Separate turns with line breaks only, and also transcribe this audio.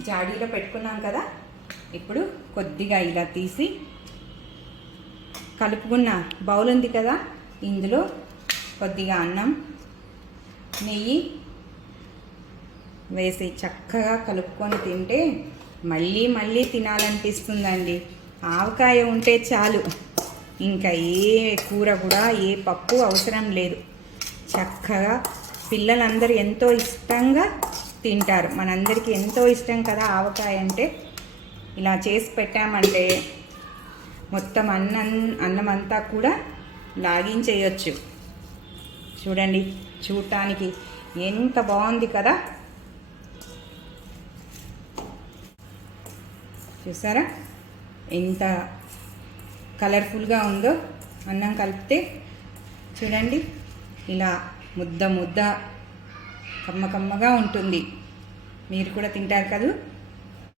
జాడీలో పెట్టుకున్నాం కదా ఇప్పుడు కొద్దిగా ఇలా తీసి కలుపుకున్న బౌల్ ఉంది కదా ఇందులో కొద్దిగా అన్నం నెయ్యి వేసి చక్కగా కలుపుకొని తింటే మళ్ళీ మళ్ళీ తినాలనిపిస్తుందండి. ఆవకాయ ఉంటే చాలు. ఇంకా ఏ కూర కూడా ఏ పప్పు అవసరం లేదు. చక్కగా పిల్లలందరూ ఎంతో ఇష్టంగా తింటారు. మనందరికీ ఎంతో ఇష్టం కదా ఆవకాయ అంటే. ఇలా చేసి పెట్టామంటే మొత్తం అన్నం అన్నం అంతా కూడా లాగించేయచ్చు. చూడండి చూడటానికి ఎంత బాగుంది కదా. చూసారా? ఎంత కలర్ఫుల్గా ఉందో అన్నం కలిపితే. చూడండి ఇలా ముద్ద ముద్ద కమ్మకమ్మగా ఉంటుంది. మీరు కూడా తింటారు కదూ?